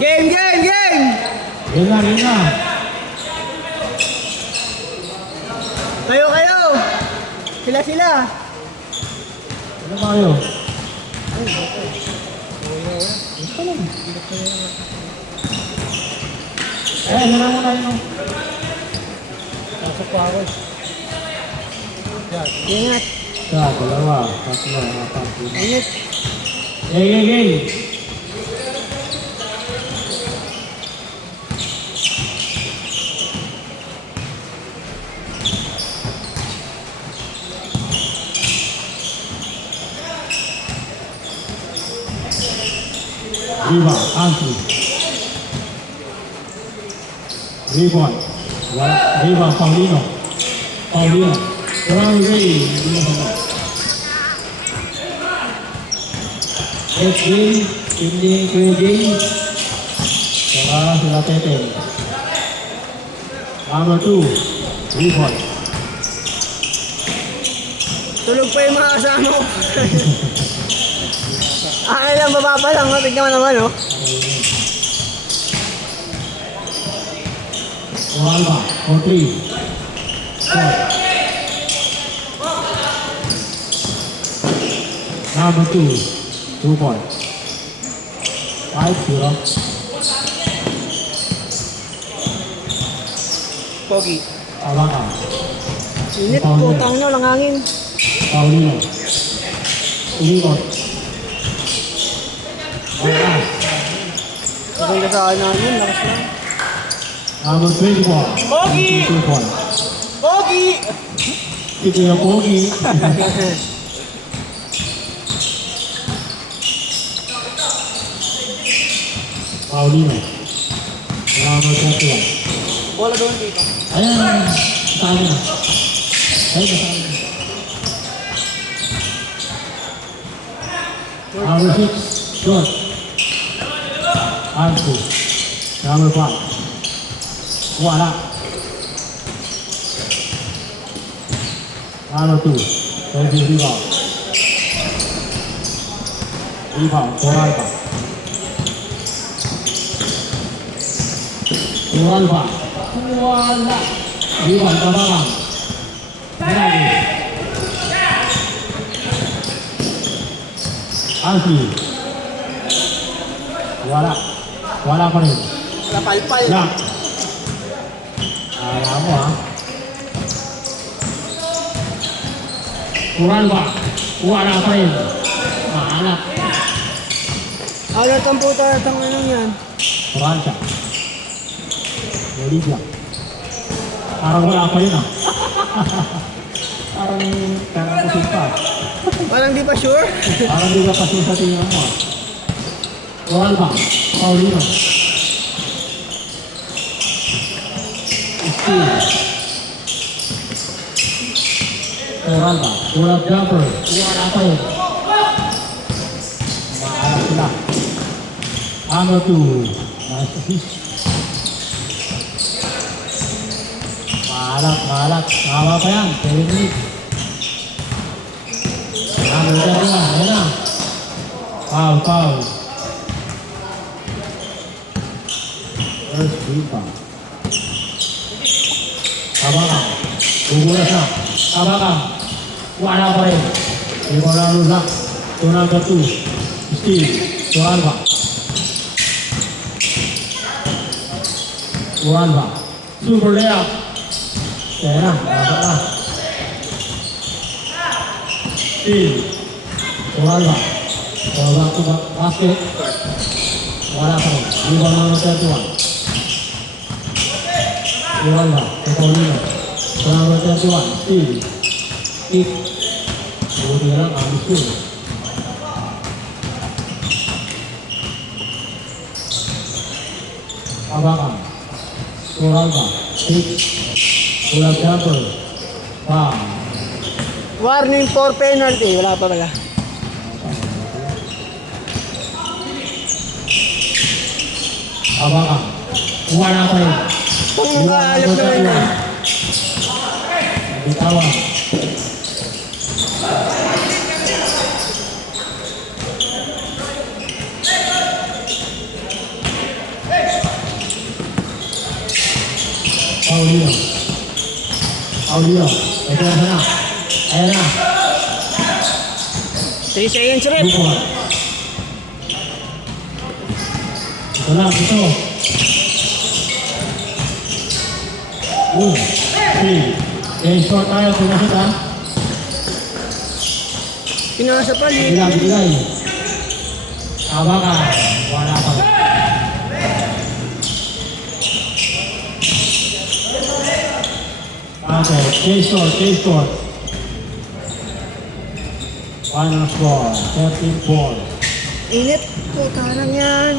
Game, game, game! Yun na, yun na. Kayo, kayo! Sila, sila! Ano ba kayo? Ano na muna yun? Pasok pa ako. Ingat. Isa, dalawa, tatlo, apat, lima. Ingat. Game. Riva, Anthony. Rebound. Riva, Paulino. Kurang Ray. Next game, evening game. Sila Tete. Number 2, rebound. Tulog pa yung mga kasama ko. Lang, bababa lang. Tignan mo naman, oh. Alba, for 3. 4. Number 2, 2 points. 5-0. Pogi. Abaka. Init, putang nyo, langangin. Paulino. Ulikot. Bakas. Maganda sa akin namin, lakas lang. Number 24. Pogi! 2 points. Pogi! Ito yung Pogi. Paulino. Number 21. Bola doon dito. Ayan. Saan na? Ayun, saan na? Number 6. Short. Anko. Number 5. Wala. Number 2. Thank you, rebound. Rebound, Toralba. Wala. Rebound, Tabalang. Lagi. Alfie. Wala pa rin. Lapalpal. Lock. Alam mo, ha? Kuralba. Wala pa rin. Maalat. Alat ang puta at ang anong yan. Francia. Bolivia. Parang wala pa rin, ha? Parang kakakusin pa. Parang di pa sure. Parang di ka pasin sa tingin mo, ha? Kuralba. Paulino. Steve. Kuralba. Kuralba jumper. Wala pa rin. Maalat sila. Number 2. Nice assist. Maalat. Tama pa yan. 7 minutes. Number 31. Ayan na. Foul. First free foul. Tabakan. Gugulas na. Tabakan. Wala pa rin. Ibang lalo na. To number 2. Steve. Toralba. Super layup. Kaya na. Dapat na. Steve. Toralba. Back to basket. Wala pa rin. Ibang lalo 31. Toralba. Paulino. Number 31. Steve. Kick. Buti lang. Amis yun. Abakan. Toralba. Kick. Ulang jumper. Foul. Warning for penalty. Wala pa pala. Abakan. Wala pa rin. Kung makaalap na rin yan. Bitawan. Paulino. Paulino. Ito na. Ayan na. 3 seconds rep. Buko. Ito lang, ito. Three. Okay, short tayo. Pumasok ha. Pinasa pa, Bilang, bilay. Tama ka. Wala pa. Okay, stay short, stay short. Final score, 13-4. Init. Putarang yan.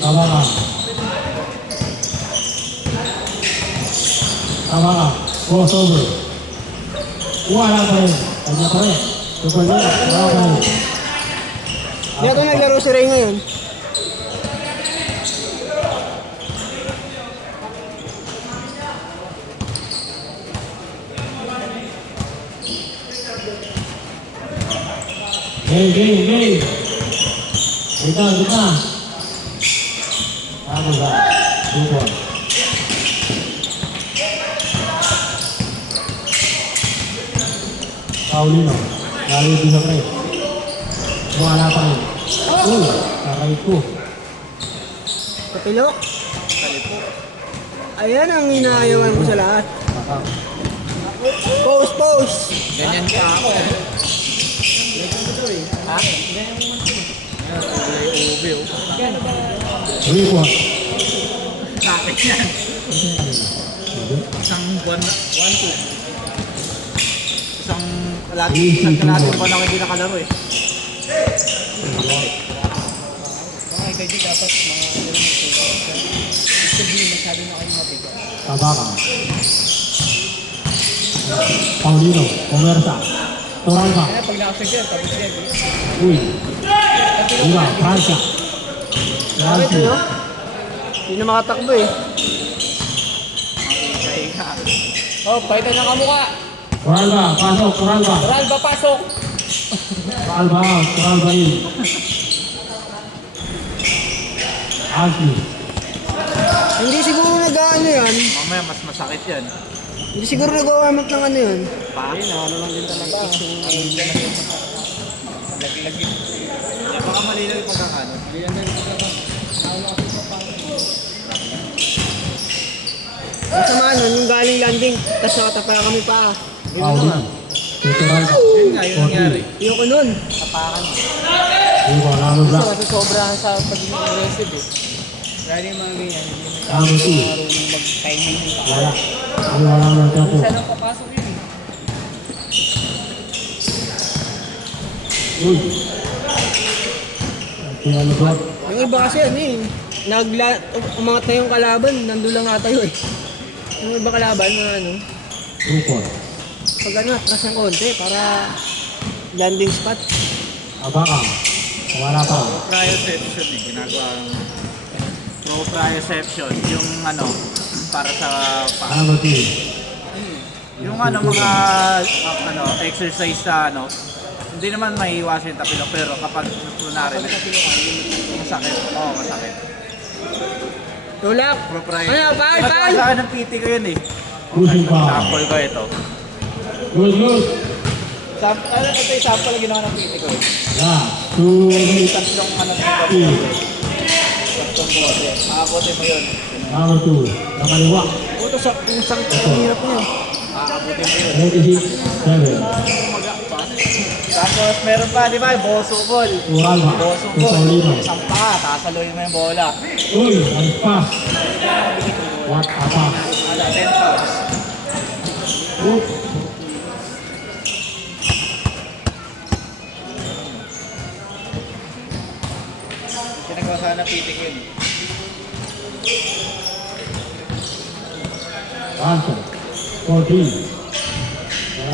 Tama ka. Tama ka. Crossover. Wala pa rin. Kanya pa rin. Super good. Wala pa rin. Hindi ako naglaro si Ray ngayon. Game. Kita. Tama ka. Super. Paulino. Lalo yung bisa pre. Wala pa rin. Karay ko. Kapilo. Ayan ang inaayawan ko sa lahat. Post. Ganyan ka ako eh. Ha? Ube oh. Rico. Sa akin yan. Isang buwan, 1-2. Isang kalating buwan ako hindi nakalaro eh. Mga ikay dapat mga sabihin masyado na kayo mabigat. Tama ka. Paulino. Comersa. Toralba. Kaya pag nakasagyan, tapos yan eh. Uy. Iba. Francia. Bakit Francia. no? Hindi na makatakbo eh. Oh, paitan ng kamukha. Toralba. Pasok. Toralba. Ralba, pasok. Toralba out. Toralba in. Alki. Hindi siguro nag-ano yan. Mamaya mas masakit yan. Hindi siguro nag-warm up ng ano yun. Ano lang din talaga. Lagi-lagi. Baka malinaw yung pagkakano. Ang sama nun, yung galing landing, tapos nakatapaya kami pa. Paulino. Toralba. Yun nga, yung nangyari. Yung ko nun. Tapakan. Iba. Lalo ba? Kasi sobrahan sa pagiging aggressive eh. Lalo yung mga ganyan, hindi mo Tama si. marunong mag-timing yung Wala. Wala lang tempo. Saan ang papasok yun eh? Uy. Kaya ano ba? Yung iba kasi ano eh, umangat na yung kalaban, nandun lang ata yun eh. Yung iba kalaban na ano, Rupo. pag ano, atras ng konti para landing spot. Abaka. Wala pa. Proprioception eh, ginagawa ng proprioception, yung ano, para sa Ano ba yung ano, mga ano, exercise sa ano, hindi naman maiiwasan yung tapilok, pero kapag kunwari masakit, oo masakit. Tulak! Proprioception. Ano, paal! Sa akin ng PT ko yun eh. Pushing pa. Sample ko ito. Good. Ano ito yung sample na ginawa ng PT ko eh. Yeah. Two. Tatlong ano Three. tatlong bote. Makabote mo yun. Number two. Nakaliwa. Puto sa sakit ang hirap niya. Makabote mo yun. 86. 7. Tapos meron pa, di ba? Boso ball. Uralba. Boso ball. Tusolino. Isang pa, sasaluhin mo yung bola. Uy. Alis pa. What apa? Ala, 10 pounds. Oops. Pinagawa sana PT ko yun. Answer. 14.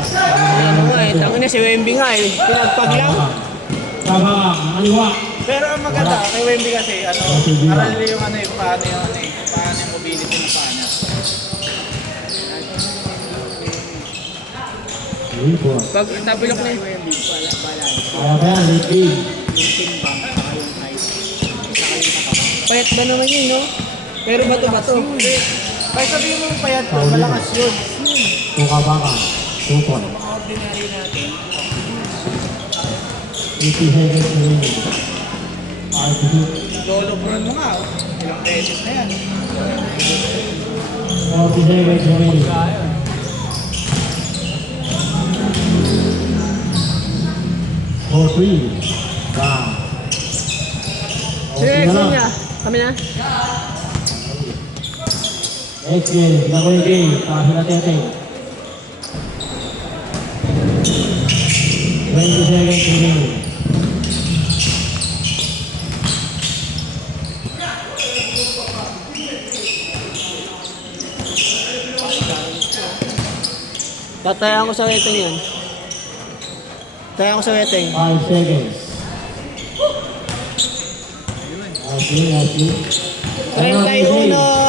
Ano nga eh, tangin na si Wemby nga eh, pinagpag lang. Tama ka. Nakaliwa. Pero ang maganda kay Wemby kasi, ano, aral niya yung ano yung paano yung mobility ng paa niya. Report. Pag tapilok na yun. Kaya ba yan, late game. Payat ba naman yun, no? Pero bato-bato. Kahit sabihin mo payat ko, malakas yun. Tukabaka. 2 point. Mga ordinary natin. 80 seconds remaining. Lolo Bron mo nga, oh. Ilang beses na yan. 40 seconds remaining. For 3. Bang. Sige, Okay na lang. niya. Kami na. Next game, sila ko yung game. Para sila teteng. 20 seconds remaining. Tatayan ko sa weteng yan. Tatayan ko sa weteng. 5 seconds. Okay. 31.